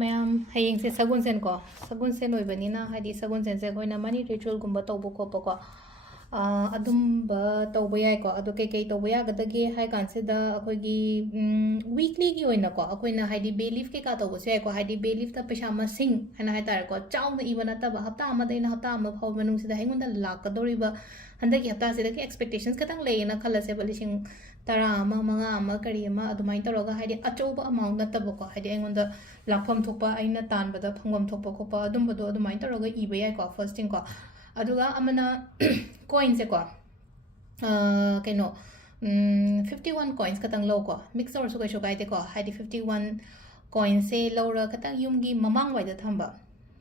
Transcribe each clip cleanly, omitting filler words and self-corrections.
ꯃꯌꯥꯝ ꯍꯌꯦꯡꯁꯦ ꯁꯒꯣꯜꯁꯦꯟꯀꯣ ꯁꯒꯣꯜꯁꯦꯟ ꯑꯣꯏꯕꯅꯤꯅ ꯍꯥꯏꯗꯤ ꯁꯒꯣꯜꯁꯦꯟꯁꯦ ꯑꯩꯈꯣꯏꯅ ꯃꯅꯤ ꯔꯤꯆꯨꯋꯦꯜꯒꯨꯝꯕ ꯇꯧꯕ ꯈꯣꯠꯄꯀꯣ ꯑꯗꯨꯝꯕ ꯇꯧꯕ ꯌꯥꯏꯀꯣ ꯑꯗꯣ ꯀꯩꯀꯩ ꯇꯧꯕ ꯌꯥꯒꯗꯒꯦ ꯍꯥꯏ ꯀꯥꯟꯁꯤꯗ ꯑꯩꯈꯣꯏꯒꯤ ꯋꯤꯛꯂꯤꯒꯤ ꯑꯣꯏꯅꯀꯣ ꯑꯩꯈꯣꯏꯅ ꯍꯥꯏꯗꯤ ꯕꯦ ꯂꯤꯐ ꯀꯩꯀꯥ ꯇꯧꯕꯁꯨ ꯌꯥꯏꯀꯣ ꯍꯥꯏꯗꯤ ꯕꯦ ꯂꯤꯐꯇ ꯄꯩꯁꯥ ꯃꯁꯤꯡ ꯍꯥꯏꯅ ꯍꯥꯏꯇꯥꯔꯦꯀꯣ ꯆꯥꯎꯅ ꯏꯕ ꯅꯠꯇꯕ ꯍꯞꯇꯥ ꯑꯃꯗꯩꯅ ꯍꯞꯇꯥ ꯑꯃ ꯐꯥꯎꯕ ꯃꯅꯨꯡꯁꯤꯗ ꯑꯩꯉꯣꯟꯗ ꯂꯥꯛꯀꯗꯧꯔꯤꯕ ꯍꯟꯗꯛꯀꯤ ꯍꯞꯇꯥꯁꯤꯗꯒꯤ ꯑꯦꯛꯁꯄꯦꯛꯇꯦꯁꯟꯁ ꯈꯤꯇꯪ ꯂꯩꯌꯦꯅ ꯈꯜꯂꯁꯦꯕ ꯂꯤꯁꯤꯡ 10 ꯑꯃ 5 ꯑꯃ ꯀꯔꯤ ꯑꯃ ꯑꯗꯨꯃꯥꯏꯅ ꯇꯧꯔꯒ ꯍꯥꯏꯗꯤ ꯑꯆꯧꯕ ꯑꯃꯥꯎꯟ ꯅꯠꯇꯕꯀꯣ ꯍꯥꯏꯗꯤ ꯑꯩꯉꯣꯟꯗ ꯂꯥꯛꯐꯝ ꯊꯣꯛꯄ ꯑꯩꯅ ꯇꯥꯟꯕꯗ ꯐꯪꯐꯝ ꯊꯣꯛꯄ ꯈꯣꯠꯄ ꯑꯗꯨꯝꯕꯗꯣ ꯑꯗꯨꯃꯥꯏꯅ ꯇꯧꯔꯒ ꯏꯕ ꯌꯥꯏꯀꯣ ꯐꯥꯔꯁ ꯊꯤꯡꯀꯣ ꯑꯗꯨꯒ ꯑꯃꯅ ꯀꯣꯏꯟꯁꯦꯀꯣ ꯀꯩꯅꯣ 51 ꯀꯣꯏꯟꯁ ꯈꯛꯇꯪ ꯂꯧꯀꯣ ꯃꯤꯛꯁ ꯇꯧꯔꯁꯨ ꯀꯩꯁꯨ ꯀꯥꯏꯗꯦꯀꯣ ꯍꯥꯏꯗꯤ 51 ꯀꯣꯏꯟꯁꯦ ꯂꯧꯔ ꯈꯤꯇꯪ ꯌꯨꯝꯒꯤ ꯃꯃꯥꯡꯋꯥꯏꯗ ꯊꯝꯕ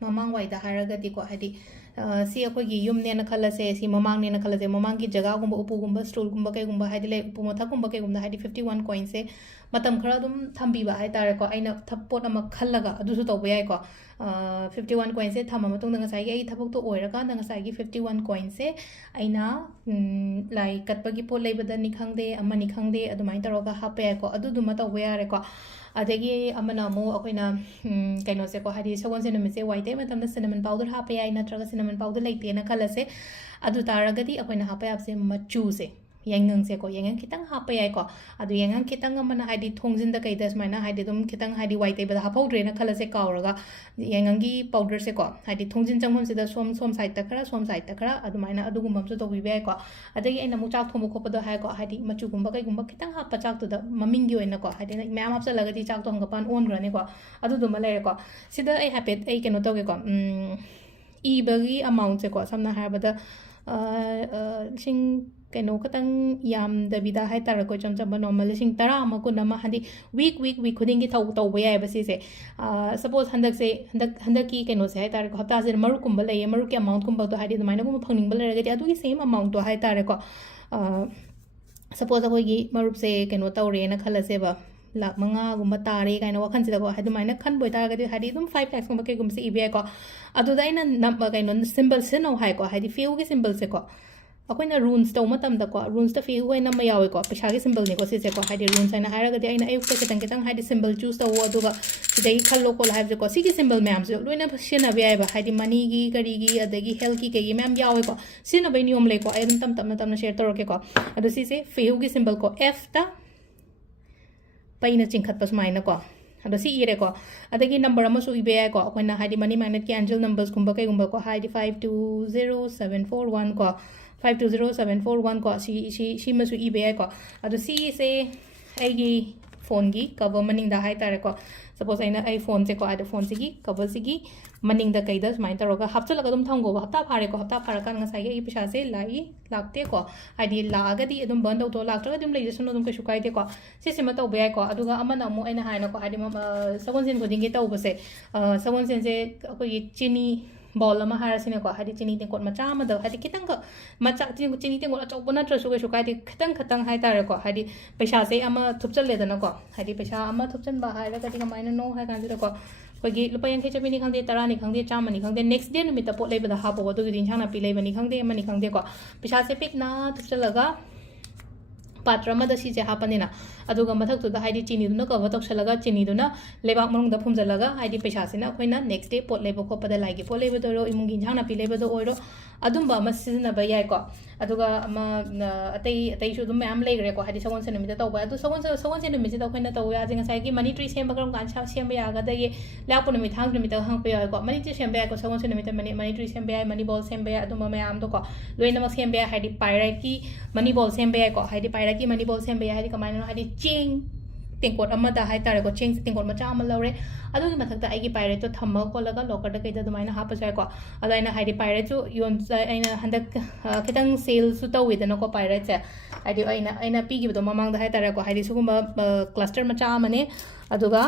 ꯃꯃꯥꯡꯋꯥꯏꯗ ꯍꯥꯏꯔꯒꯗꯤꯀꯣ ꯍꯥꯏꯗꯤ ꯁꯤ ꯑꯩꯈꯣꯏꯒꯤ ꯌꯨꯝꯅꯦꯅ ꯈꯜꯂꯁꯦ ꯁꯤ ꯃꯃꯥꯡꯅꯦꯅ ꯈꯜꯂꯁꯦ ꯃꯃꯥꯡꯒꯤ ꯖꯒꯥꯒꯨꯝꯕ ꯎꯄꯨꯒꯨꯝꯕ ꯁ꯭ꯇꯨꯜꯒꯨꯝꯕ ꯀꯩꯒꯨꯝꯕ ꯍꯥꯏꯗꯤ ꯂꯩ ꯎꯄꯨ ꯃꯊꯛꯀꯨꯝꯕ ꯀꯩꯒꯨꯝꯕ ꯍꯥꯏꯗꯤ 51 ꯀꯣꯏꯟꯁꯦ ꯃꯇꯝ ꯈꯔ ꯑꯗꯨꯝ ꯊꯝꯕꯤꯕ ꯍꯥꯏꯇꯥꯔꯦꯀꯣ ꯑꯩꯅ ꯄꯣꯠ ꯑꯃ ꯈꯜꯂꯒ ꯑꯗꯨꯁꯨ ꯇꯧꯕ ꯌꯥꯏꯀꯣ 51 ꯀꯣꯏꯟꯁꯦ ꯊꯝꯃ ꯃꯇꯨꯡꯗ ꯉꯁꯥꯏꯒꯤ ꯑꯩ ꯊꯕꯛꯇꯣ ꯑꯣꯏꯔꯀꯥꯟꯗ ꯉꯁꯥꯏꯒꯤ 51 ꯀꯣꯏꯟꯁꯦ ꯑꯩꯅ ꯂꯥꯏ ꯀꯠꯄꯒꯤ ꯄꯣꯠ ꯂꯩꯕꯗꯅꯤ ꯈꯪꯗꯦ ꯑꯃꯅꯤ ꯈꯪꯗꯦ ꯑꯗꯨꯃꯥꯏꯅ ꯇꯧꯔꯒ ꯍꯥꯞꯄ ꯌꯥꯏꯀꯣ ꯑꯗꯨꯗꯨꯃ ꯇꯧꯕ ꯌꯥꯔꯦꯀꯣ ꯑꯗꯒꯤ ꯑꯃꯅ ꯑꯃꯨꯛ ꯑꯩꯈꯣꯏꯅ ꯀꯩꯅꯣꯁꯦꯀꯣ ꯍꯥꯏꯗꯤ ꯁꯒꯣꯜꯁꯦꯟ ꯅꯨꯃꯤꯠꯁꯦ ꯋꯥꯏ ꯇꯩ ꯃꯇꯝꯗ ꯁꯤꯅꯃꯟ ꯄꯥꯎꯗꯔ ꯍꯥꯞꯄ ꯌꯥꯏ ꯅꯠꯇ꯭ꯔꯒ ꯁꯤꯅꯃꯟ ꯄꯥꯎꯗꯔ ꯂꯩꯇꯦꯅ ꯈꯜꯂꯁꯦ ꯑꯗꯨ ꯇꯥꯔꯒꯗꯤ ꯑꯩꯈꯣꯏꯅ ꯍꯥꯞꯄ ꯌꯥꯕꯁꯦ ꯃꯆꯨꯁꯦ ꯌꯥꯏꯉꯪꯁꯦꯀꯣ ꯌꯥꯏꯉꯪ ꯈꯤꯇꯪ ꯍꯥꯞꯄ ꯌꯥꯏꯀꯣ ꯑꯗꯨ ꯌꯥꯏꯉꯪ ꯈꯤꯇꯪ ꯑꯃꯅ ꯍꯥꯏꯗꯤ ꯊꯣꯡꯖꯤꯟꯗ ꯀꯩꯗ ꯁꯨꯃꯥꯏꯅ ꯍꯥꯏꯗꯤ ꯑꯗꯨꯝ ꯈꯤꯇꯪ ꯍꯥꯏꯗꯤ ꯋꯥꯏ ꯇꯩꯕꯗ ꯍꯥꯞꯍꯧꯗ꯭ꯔꯦꯅ ꯈꯜꯂꯁꯦ ꯀꯥꯎꯔꯒ ꯌꯥꯏꯉꯪꯒꯤ ꯄꯥꯎꯗꯔꯁꯦꯀꯣ ꯍꯥꯏꯗꯤ ꯊꯣꯡꯖꯤꯟ ꯆꯪꯐꯝꯁꯤꯗ ꯁꯣꯝ ꯁꯥꯏꯗꯇ ꯈꯔ ꯁꯣꯝ ꯁꯥꯏꯗꯇ ꯈꯔ ꯑꯗꯨꯃꯥꯏꯅ ꯑꯗꯨꯒꯨꯝꯕ ꯑꯃꯁꯨ ꯇꯧꯕꯤꯕ ꯌꯥꯏꯀꯣ ꯑꯗꯒꯤ ꯑꯩꯅ ꯑꯃꯨꯛ ꯆꯥꯛ ꯊꯣꯡꯕ ꯈꯣꯠꯄꯗꯣ ꯍꯥꯏꯀꯣ ꯍꯥꯏꯗꯤ ꯃꯆꯨꯒꯨꯝꯕ ꯀꯩꯒꯨꯝꯕ ꯈꯤꯇꯪ ꯍꯥꯞꯄ ꯆꯥꯛꯇꯨꯗ ꯃꯃꯤꯡꯒꯤ ꯑꯣꯏꯅꯀꯣ ꯍꯥꯏꯗꯤ ꯃꯌꯥꯝ ꯍꯥꯞꯆꯜꯂꯒꯗꯤ ꯆꯥꯛꯇꯣ ꯍꯪꯒꯄꯥꯟ ꯑꯣꯟꯈ꯭ꯔꯅꯤꯀꯣ ꯑꯗꯨꯗꯨꯃ ꯂꯩꯔꯦꯀꯣ ꯁꯤꯗ ꯑꯩ ꯍꯥꯏꯐꯦꯠ ꯑꯩ ꯀꯩꯅꯣ ꯇꯧꯒꯦꯀꯣ ꯏꯕꯒꯤ ꯑꯃꯥꯎꯟꯠꯁꯦꯀꯣ ꯁꯝꯅ ꯍꯥꯏꯔꯕꯗ ꯂꯤꯁꯤꯡ ꯀꯩꯅꯣ ꯈꯇꯪ ꯌꯥꯝꯗꯕꯤꯗ ꯍꯥꯏꯇꯥꯔꯦꯀꯣ ꯏꯆꯝ ꯆꯝꯕ ꯅꯣꯔꯃꯦꯜ ꯂꯤꯁꯤꯡ 10 ꯑꯃ 20 ꯑꯃ ꯍꯥꯏꯗꯤ ꯋꯤꯛ ꯈꯨꯗꯤꯡꯒꯤ ꯇꯧꯕ ꯌꯥꯏꯑꯕ ꯁꯤꯁꯦ ꯁꯄꯣꯁ ꯍꯟꯗꯛꯀꯤ ꯀꯩꯅꯣꯁꯦ ꯍꯥꯏꯇꯥꯔꯦꯀꯣ ꯍꯞꯇꯥꯁꯤꯗ ꯃꯔꯨꯞꯀꯨꯝꯕ ꯂꯩꯌꯦ ꯃꯔꯨꯞꯀꯤ ꯑꯃꯥꯎꯟꯠꯀꯨꯝꯕꯗꯣ ꯍꯥꯏꯗꯤ ꯑꯗꯨꯃꯥꯏꯅꯒꯨꯝꯕ ꯐꯪꯅꯤꯡꯕ ꯂꯩꯔꯒꯗꯤ ꯑꯗꯨꯒꯤ ꯁꯦꯝ ꯑꯃꯥꯎꯟꯠꯇꯣ ꯍꯥꯏꯇꯥꯔꯦꯀꯣ ꯁꯄꯣꯁ ꯑꯩꯈꯣꯏꯒꯤ ꯃꯔꯨꯞꯁꯦ ꯀꯩꯅꯣ ꯇꯧꯔꯦꯅ ꯈꯜꯂꯁꯦꯕ ꯂꯥꯛ 5ꯒꯨꯝꯕ ꯇꯥꯔꯦ ꯀꯥꯏꯅ ꯋꯥꯈꯜꯁꯤꯗꯀꯣ ꯑꯗꯨꯃꯥꯏꯅ ꯈꯟꯕ ꯑꯣꯏꯇꯥꯔꯒꯗꯤ ꯍꯥꯏꯗꯤ ꯑꯗꯨꯝ 5 ꯂꯥꯛꯁꯀꯨꯝꯕ ꯀꯩꯒꯨꯝꯕꯁꯦ ꯏꯕ ꯌꯥꯏꯀꯣ ꯑꯗꯨꯗ ꯑꯩꯅ ꯀꯩꯅꯣ ꯁꯤꯝꯕꯜ ꯁꯤꯖꯤꯟꯅꯧ ꯍꯥꯏꯀꯣ ꯍꯥꯏꯗꯤ ꯐꯦꯎꯒꯤ ꯁꯤꯝꯕꯜꯁꯦꯀꯣ ꯑꯩꯈꯣꯏꯅ ꯔꯨꯟꯁ ꯇꯧꯕ ꯃꯇꯝꯗꯀꯣ ꯔꯨꯟꯁꯇ ꯐꯦꯎ ꯍꯥꯏꯅ ꯑꯃ ꯌꯥꯎꯋꯦꯀꯣ ꯄꯩꯁꯥꯒꯤ ꯁꯤꯝꯕꯜꯅꯤꯀꯣ ꯁꯤꯁꯦꯀꯣ ꯍꯥꯏꯗꯤ ꯔꯨꯟꯁ ꯍꯥꯏꯅ ꯍꯥꯏꯔꯒꯗꯤ ꯑꯩꯅ ꯑꯌꯨꯛꯇ ꯈꯤꯇꯪ ꯍꯥꯏꯗꯤ ꯁꯤꯝꯕꯜ ꯆꯨꯁ ꯇꯧꯋꯣ ꯑꯗꯨꯒ ꯁꯤꯗꯒꯤ ꯈꯜꯂꯣ ꯈꯣꯠꯂꯣ ꯍꯥꯏꯕꯁꯦꯀꯣ ꯁꯤꯒꯤ ꯁꯤꯝꯕꯜ ꯃꯌꯥꯝꯁꯦ ꯂꯣꯏꯅ ꯁꯤꯖꯤꯟꯅꯕ ꯌꯥꯏꯑꯕ ꯍꯥꯏꯗꯤ ꯃꯅꯤꯒꯤ ꯀꯔꯤꯒꯤ ꯑꯗꯒꯤ ꯍꯦꯜꯊꯀꯤ ꯀꯩꯒꯤ ꯃꯌꯥꯝ ꯌꯥꯎꯋꯦꯀꯣ ꯁꯤꯖꯤꯟꯅꯕꯩ ꯅꯤꯌꯣꯝ ꯂꯩꯀꯣ ꯑꯩ ꯑꯗꯨꯝ ꯇꯞꯅ ꯁꯦꯌꯔ ꯇꯧꯔꯛꯀꯦꯀꯣ ꯑꯗꯣ ꯁꯤꯁꯦ ꯐꯦꯎꯒꯤ ꯁꯤꯝꯕꯜꯀꯣ Fꯇ ꯄꯩꯅ ꯆꯤꯡꯈꯠꯄ ꯁꯨꯃꯥꯏꯅꯀꯣ ꯑꯗꯣ ꯁꯤ ꯏꯔꯦꯀꯣ ꯑꯗꯒꯤ ꯅꯝꯕꯔ ꯑꯃꯁꯨ ꯏꯕ ꯌꯥꯏꯀꯣ ꯑꯩꯈꯣꯏꯅ ꯍꯥꯏꯗꯤ ꯃꯅꯤ ꯃꯦꯒꯅꯦꯠꯀꯤ ꯑꯦꯟꯖꯦꯜ ꯅꯝꯕꯔꯁꯀꯨꯝꯕ ꯀꯩꯒꯨꯝꯕꯀꯣ ꯍꯥꯏꯗꯤ 520741 ꯀꯣ 520741 ꯀꯣ ꯁꯤꯃꯁꯨ ꯏꯕ ꯌꯥꯏꯀꯣ ꯑꯗꯣ ꯁꯤꯁꯦ ꯑꯩꯒꯤ ꯐꯣꯟꯒꯤ ꯀꯕꯔ ꯃꯅꯤꯡꯗ ꯍꯥꯏꯇꯥꯔꯦꯀꯣ ꯁꯄꯣꯁ ꯑꯩ ꯐꯣꯟꯁꯦꯀꯣ ꯑꯗꯣ ꯐꯣꯟꯁꯤꯒꯤ ꯀꯕꯔꯁꯤꯒꯤ ꯃꯅꯤꯡꯗ ꯀꯩꯗ ꯁꯨꯃꯥꯏꯅ ꯇꯧꯔꯒ ꯍꯥꯞꯆꯜꯂꯒ ꯑꯗꯨꯝ ꯊꯝꯈꯣꯕ ꯍꯞꯇꯥ ꯐꯥꯔꯦꯀꯣ ꯍꯞꯇꯥ ꯐꯥꯔꯀꯥꯟꯗ ꯉꯁꯥꯏꯒꯤ ꯑꯩꯒꯤ ꯄꯩꯁꯥꯁꯦ ꯂꯥꯛꯇꯦꯀꯣ ꯍꯥꯏꯗꯤ ꯂꯥꯛꯑꯒꯗꯤ ꯑꯗꯨꯝ ꯕꯟ ꯇꯧꯊꯣꯛꯑꯣ ꯂꯥꯛꯇ꯭ꯔꯒꯗꯤ ꯑꯗꯨꯝ ꯂꯩꯖꯁꯅꯨ ꯑꯗꯨꯝ ꯀꯩꯁꯨ ꯀꯥꯏꯗꯦꯀꯣ ꯁꯤꯁꯤꯃ ꯇꯧꯕ ꯌꯥꯏꯀꯣ ꯑꯗꯨꯒ ꯑꯃꯅ ꯑꯃꯨꯛ ꯑꯩꯅ ꯍꯥꯏꯅꯀꯣ ꯍꯥꯏꯗꯤ ꯁꯒꯣꯜꯁꯦꯟ ꯈꯨꯗꯤꯡꯒꯤ ꯇꯧꯕꯁꯦ ꯁꯒꯣꯜꯁꯦꯟꯁꯦ ꯑꯩꯈꯣꯏꯒꯤ ꯆꯤꯅꯤ ꯕꯣꯜ ꯑꯃ ꯍꯥꯏꯔꯁꯤꯅꯦꯀꯣ ꯍꯥꯏꯗꯤ ꯆꯤꯅꯤ ꯇꯦꯡꯀꯣꯠ ꯃꯆꯥ ꯑꯃꯗ ꯍꯥꯏꯗꯤ ꯈꯤꯇꯪꯈꯛ ꯃꯆꯥ ꯆꯤꯅꯤ ꯇꯦꯡꯀꯣꯠ ꯑꯆꯧꯕ ꯅꯠꯇ꯭ꯔꯁꯨ ꯀꯩꯁꯨ ꯀꯥꯏꯗꯦ ꯈꯤꯇꯪ ꯍꯥꯏꯇꯥꯔꯦꯀꯣ ꯍꯥꯏꯗꯤ ꯄꯩꯁꯥꯁꯦ ꯑꯃ ꯊꯨꯞꯆꯜꯂꯦꯗꯅꯀꯣ ꯍꯥꯏꯗꯤ ꯄꯩꯁꯥ ꯑꯃ ꯊꯨꯞꯆꯟꯕ ꯍꯥꯏꯔꯒꯗꯤ ꯀꯃꯥꯏꯅꯅꯣ ꯍꯥꯏ ꯀꯥꯟꯁꯤꯗꯀꯣ ꯑꯩꯈꯣꯏꯒꯤ ꯂꯨꯄꯥ 50 ꯆꯞꯄꯤꯅꯤ ꯈꯪꯗꯦ 10ꯅꯤ ꯈꯪꯗꯦ 100ꯅꯤ ꯈꯪꯗꯦ ꯅꯦꯛꯁꯠ ꯗꯦ ꯅꯨꯃꯤꯠꯇ ꯄꯣꯠ ꯂꯩꯕꯗ ꯍꯥꯞꯄꯣ ꯑꯗꯨꯒꯤꯗꯤ ꯏꯟꯁꯥꯡ ꯅꯥꯄꯤ ꯂꯩꯕꯅꯤ ꯈꯪꯗꯦ ꯑꯃꯅꯤ ꯈꯪꯗꯦꯀꯣ ꯄꯩꯁꯥꯁꯦ ꯄꯤꯛꯅ ꯊꯨꯞꯆꯜꯂꯒ ꯄꯥꯇ꯭ꯔ ꯑꯃꯗ ꯁꯤꯁꯦ ꯍꯥꯞꯄꯅꯤꯅ ꯑꯗꯨꯒ ꯃꯊꯛꯇꯨꯗ ꯍꯥꯏꯗꯤ ꯆꯤꯅꯤꯗꯨꯅ ꯀꯚꯔ ꯇꯧꯁꯜꯂꯒ ꯆꯤꯅꯤꯗꯨꯅ ꯂꯩꯕꯥꯛ ꯃꯅꯨꯡꯗ ꯐꯨꯝꯖꯜꯂꯒ ꯍꯥꯏꯗꯤ ꯄꯩꯁꯥꯁꯤꯅ ꯑꯩꯈꯣꯏꯅ ꯅꯦꯛꯁꯠ ꯗꯦ ꯄꯣꯠ ꯂꯩꯕ ꯈꯣꯠꯄꯗ ꯂꯥꯏꯒꯤ ꯄꯣꯠ ꯂꯩꯕꯗ ꯑꯣꯏꯔꯣ ꯏꯃꯨꯡꯒꯤ ꯏꯟꯁꯥꯡ ꯅꯥꯄꯤ ꯂꯩꯕꯗ ꯑꯣꯏꯔꯣ ꯑꯗꯨꯝꯕ ꯑꯃ ꯁꯤꯖꯤꯟꯅꯕ ꯌꯥꯏꯀꯣ ꯑꯗꯨꯒ ꯑꯃ ꯑꯇꯩꯁꯨ ꯑꯗꯨꯝ ꯃꯌꯥꯝ ꯂꯩꯈ꯭ꯔꯦꯀꯣ ꯍꯥꯏꯗꯤ ꯁꯒꯣꯜꯁꯦꯟ ꯅꯨꯃꯤꯠꯇ ꯇꯧꯕ ꯑꯗꯨ ꯁꯒꯣꯜꯁꯦꯟ ꯅꯨꯃꯤꯠꯁꯤꯗ ꯑꯩꯈꯣꯏꯅ ꯇꯧꯕ ꯌꯥꯁꯦ ꯉꯁꯥꯏꯒꯤ ꯃꯅꯤ ꯇ꯭ꯔꯤ ꯁꯦꯝꯕ ꯀꯔꯝ ꯀꯥꯟꯗ ꯁꯦꯝꯕ ꯌꯥꯒꯗꯒꯦ ꯂꯥꯛꯄ ꯅꯨꯃꯤꯠ ꯊꯥꯡꯖ ꯅꯨꯃꯤꯠꯇ ꯍꯪꯉꯛꯄ ꯌꯥꯎꯏꯀꯣ ꯃꯅꯤ ꯇ꯭ꯔꯤ ꯁꯦꯝꯕ ꯌꯥꯏꯀꯣ ꯁꯒꯣꯜꯁꯦꯟ ꯅꯨꯃꯤꯠꯇ ꯃꯅꯤ ꯇ꯭री ꯁꯦꯝꯕ ꯌꯥꯏ ꯃꯅꯤ ꯕꯣꯜ ꯁꯦꯝꯕ ꯌꯥꯏ ꯑꯗꯨꯝꯕ ꯃꯌꯥꯝꯗꯣꯀꯣ ꯂꯣꯏꯅꯃꯛ ꯁꯦꯝꯕ ꯌꯥꯏ ꯍꯥꯏꯗꯤ ꯄꯥꯏꯔꯦꯠꯀꯤ ꯃꯅꯤ ꯕꯣꯜ ꯁꯦꯝꯕ ꯌꯥꯏꯀꯣ ꯍꯥꯏꯗꯤ ꯄꯥꯏꯔꯦꯠꯀꯤ ꯃꯅꯤ ꯕꯣꯜ ꯁꯦꯝꯕ ꯌꯥꯏ ꯍꯥꯏꯗꯤ ꯀꯃꯥꯏꯅꯅꯣ ꯍꯥꯏꯗꯤ ꯆꯦꯡ ꯇꯦꯡꯀꯣꯠ ꯑꯃꯗ ꯍꯥꯏꯇꯥꯔꯦꯀꯣ ꯆꯦꯡ ꯇꯦꯡꯀꯣꯠ ꯃꯆꯥ ꯑꯃ ꯂꯧꯔꯦ ꯑꯗꯨꯒꯤ ꯃꯊꯛꯇ ꯑꯩꯒꯤ ꯄꯥꯏꯔꯦꯠꯇꯣ ꯊꯝꯃꯒ ꯈꯣꯠꯂꯒ ꯂꯣꯀꯔꯗ ꯀꯩꯗ ꯑꯗꯨꯃꯥꯏꯅ ꯍꯥꯞꯄꯁꯨ ꯌꯥꯏꯀꯣ ꯑꯗꯣ ꯑꯩꯅ ꯍꯥꯏꯗꯤ ꯄꯥꯏꯔꯦꯠꯁꯨ ꯑꯩꯅ ꯍꯟꯗꯛ खितंग सेल्सु तौइदनको पाइरेट्स हाइदि अइना पीगिबदो ममांगदा हाइतारेको हाइदि सुगुम्बा क्लस्टर मचा अमने अदुगा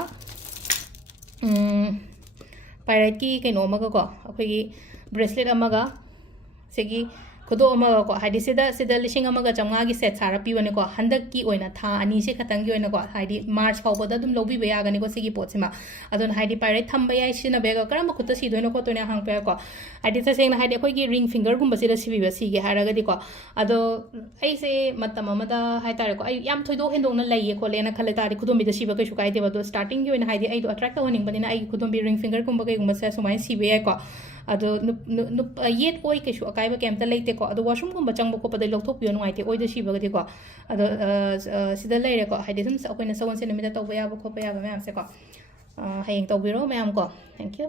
पाइरेट की कइनो अमगा को अखोइगी ब्रेसलेट अमगा सेगी ꯈꯨꯗꯣꯞ ꯑꯃꯒꯀꯣ ꯍꯥꯏꯗꯤ ꯁꯤꯗ 5,500ꯒꯤ ꯁꯦꯠ ꯁꯥꯔ ꯄꯤꯕꯅꯦꯀꯣ ꯍꯟꯗꯛꯀꯤ ꯑꯣꯏꯅ ꯊꯥ ꯑꯅꯤꯁꯦ ꯈꯛꯇꯪꯒꯤ ꯑꯣꯏꯅꯀꯣ ꯍꯥꯏꯗꯤ ꯃꯥꯔꯆ ꯐꯥꯎꯕꯗ ꯑꯗꯨꯝ ꯂꯧꯕꯤꯕ ꯌꯥꯒꯅꯤꯀꯣ ꯁꯤꯒꯤ ꯄꯣꯠꯁꯤꯃ ꯑꯗꯨꯅ ꯍꯥꯏꯗꯤ ꯄꯥꯏꯔꯦꯠ ꯊꯝꯕ ꯌꯥꯏ ꯁꯤꯖꯤꯟꯅꯕ ꯌꯥꯏꯀꯣ ꯀꯔꯝꯕ ꯈꯨꯠꯇ ꯁꯤꯗꯣꯏꯅꯣ ꯈꯣꯠꯇꯣꯏꯅꯣ ꯍꯪꯉꯛꯄ ꯌꯥꯏꯀꯣ ꯍꯥꯏꯗꯤ ꯇꯁꯦꯡꯅ ꯍꯥꯏꯗꯤ ꯑꯩꯈꯣꯏꯒꯤ ꯔꯤꯡ ꯐꯤꯡꯒꯔꯒꯨꯝꯕꯁꯤꯗ ꯁꯤꯒꯦ ꯍꯥꯏꯔꯒꯗꯤꯀꯣ ꯑꯗꯣ ꯑꯩꯁꯦ ꯃꯇꯝ ꯑꯃꯗ ꯍꯥꯏꯇꯥꯔꯦꯀꯣ ꯑꯩ ꯌꯥꯝ ꯊꯣꯏꯗꯣꯛ ꯍꯦꯟꯗꯣꯛꯅ ꯂꯩꯌꯦ ꯈꯣꯠꯂꯦꯅ ꯈꯜꯂ ꯇꯥꯔꯗꯤ ꯈꯨꯗꯣꯝꯕꯤꯗ ꯁꯤꯕ ꯀꯩꯁꯨ ꯀꯥꯏꯗꯦꯕ ꯑꯗꯣ ꯁ꯭ꯇꯥꯔꯇꯤꯡꯒꯤ ꯑꯣꯏꯅ ꯍꯥꯏꯗꯤ ꯑꯩꯗꯣ ꯑꯦꯇ꯭ꯔꯦꯛ ꯇꯧꯍꯟꯅꯤꯡꯕꯅꯤना ꯑꯩꯒꯤ ꯈꯨꯗꯣꯝꯕꯤ ꯔꯤꯡ ꯐꯤꯡꯒꯔꯒꯨꯝꯕ ꯀꯩꯒꯨꯝꯕꯁꯦ ꯁꯨꯃꯥꯏꯅ ꯁꯤꯕ ꯌꯥꯏꯀꯣ ꯑꯗꯣ ꯌꯦꯠ ꯑꯣꯏ ꯀꯩꯁꯨ ꯑꯀꯥꯏꯕ ꯀꯩꯝꯇ ꯂꯩꯇꯦꯀꯣ ꯑꯗꯣ ꯋꯥꯁꯔꯨꯝꯒꯨꯝꯕ ꯆꯪꯕ ꯈꯣꯠꯄꯗ ꯂꯧꯊꯣꯛꯄꯤꯌꯣ ꯅꯨꯡꯉꯥꯏꯇꯦ ꯑꯣꯏꯗ ꯁꯤꯕꯒꯗꯤꯀꯣ ꯑꯗꯣ ꯁꯤꯗ ꯂꯩꯔꯦꯀꯣ ꯍꯥꯏꯗꯤ ꯑꯗꯨꯝ ꯑꯩꯈꯣꯏꯅ ꯁꯒꯣꯜꯁꯦꯟ ꯅꯨꯃꯤꯠꯇ ꯇꯧꯕ ꯌꯥꯕ ꯈꯣꯠꯄ ꯌꯥꯕ ꯃꯌꯥꯝꯁꯦꯀꯣ ꯍꯌꯦꯡ ꯇꯧꯕꯤꯔꯣ ꯃꯌꯥꯝ ꯀꯣ ꯊꯦꯡꯛ ꯌꯨ